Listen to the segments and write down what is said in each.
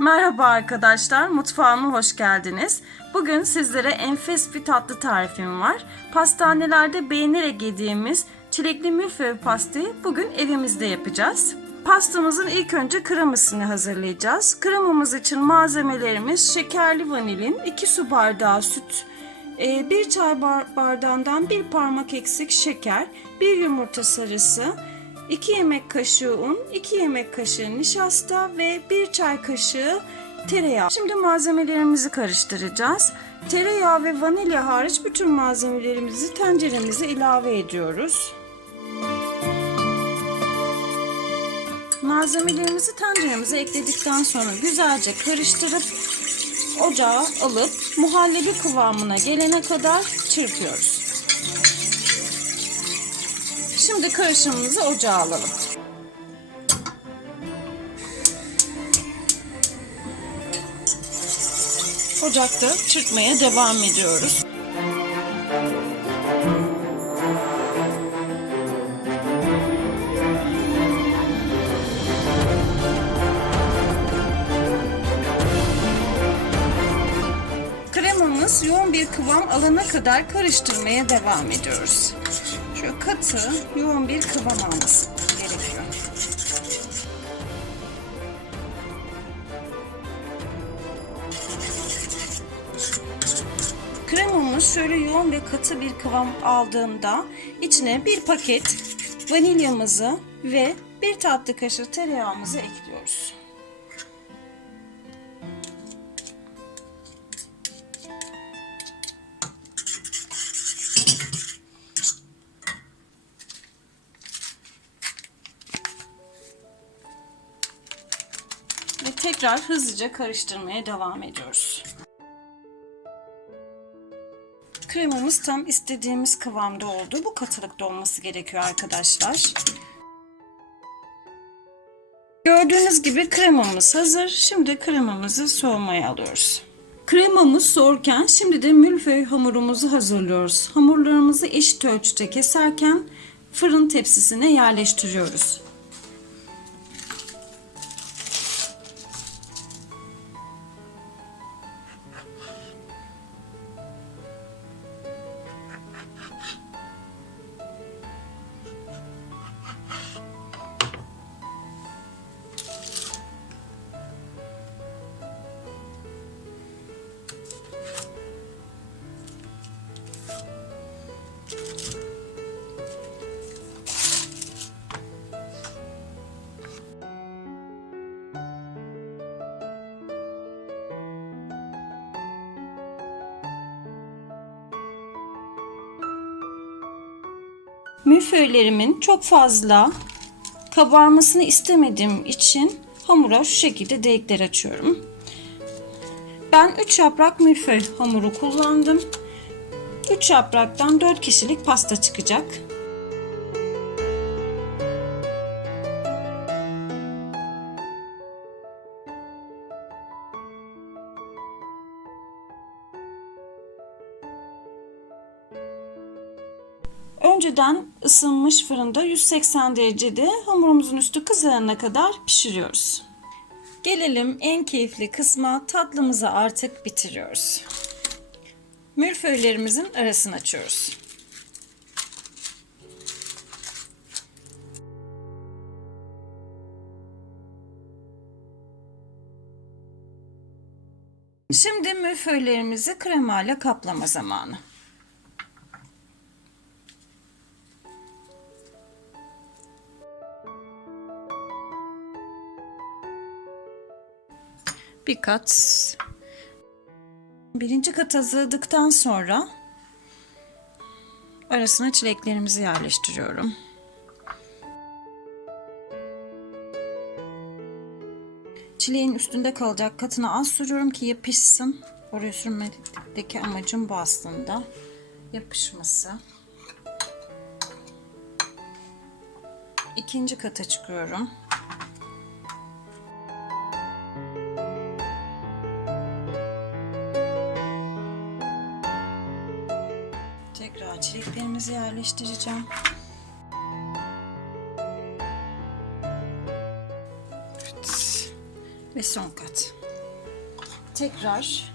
Merhaba arkadaşlar, mutfağıma hoş geldiniz. Bugün sizlere enfes bir tatlı tarifim var. Pastanelerde beğenerek yediğimiz çilekli milföy pastayı bugün evimizde yapacağız. Pastamızın ilk önce kremasını hazırlayacağız. Kremamız için malzemelerimiz şekerli vanilin, 2 su bardağı süt, 1 çay bar- bardağından 1 parmak eksik şeker, 1 yumurta sarısı, 2 yemek kaşığı un, 2 yemek kaşığı nişasta ve 1 çay kaşığı tereyağı. Şimdi malzemelerimizi karıştıracağız. Tereyağı ve vanilya hariç bütün malzemelerimizi tenceremize ilave ediyoruz. Malzemelerimizi tenceremize ekledikten sonra güzelce karıştırıp ocağa alıp muhallebi kıvamına gelene kadar çırpıyoruz. Şimdi karışımımızı ocağa alalım. Ocakta çırpmaya devam ediyoruz. Kremamız yoğun bir kıvam alana kadar karıştırmaya devam ediyoruz. Şöyle katı, yoğun bir kıvam alması gerekiyor. Kremamız şöyle yoğun ve katı bir kıvam aldığında içine bir paket vanilyamızı ve bir tatlı kaşığı tereyağımızı ekliyoruz. Ve tekrar hızlıca karıştırmaya devam ediyoruz. Kremamız tam istediğimiz kıvamda oldu. Bu katılıkta olması gerekiyor arkadaşlar. Gördüğünüz gibi kremamız hazır. Şimdi kremamızı soğumaya alıyoruz. Kremamız soğurken şimdi de mülföy hamurumuzu hazırlıyoruz. Hamurlarımızı eşit ölçüde keserken fırın tepsisine yerleştiriyoruz. Milföylerimin çok fazla kabarmasını istemediğim için hamura şu şekilde delikler açıyorum. Ben 3 yaprak milföy hamuru kullandım. 3 yapraktan 4 kişilik pasta çıkacak. Önceden ısınmış fırında 180 derecede hamurumuzun üstü kızarana kadar pişiriyoruz. Gelelim en keyifli kısma tatlımızı artık bitiriyoruz. Mürföylerimizin arasını açıyoruz. Şimdi mürföylerimizi kremayla kaplama zamanı. Bir kat birinci kat hazırladıktan sonra arasına çileklerimizi yerleştiriyorum. Çileğin üstünde kalacak katına az sürüyorum ki yapışsın. Oraya sürmedeki amacım bu aslında. Yapışması. İkinci kata çıkıyorum. Tekrar çileklerimizi yerleştireceğim. Evet. Ve son kat. tekrar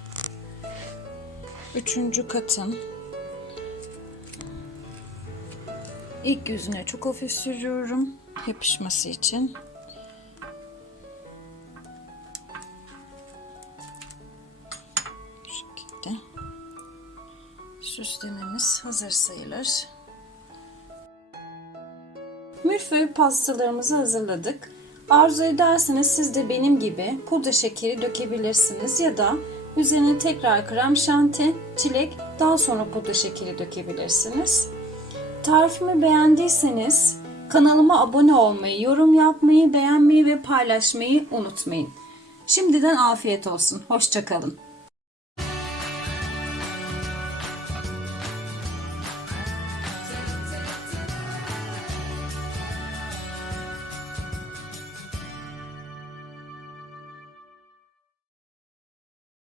üçüncü katın ilk yüzüne çok hafif sürüyorum yapışması için. Süslememiz hazır sayılır. Milföy pastalarımızı hazırladık. Arzu ederseniz siz de benim gibi pudra şekeri dökebilirsiniz ya da üzerine tekrar krem şanti, çilek, daha sonra pudra şekeri dökebilirsiniz. Tarifimi beğendiyseniz kanalıma abone olmayı, yorum yapmayı, beğenmeyi ve paylaşmayı unutmayın. Şimdiden afiyet olsun. Hoşçakalın.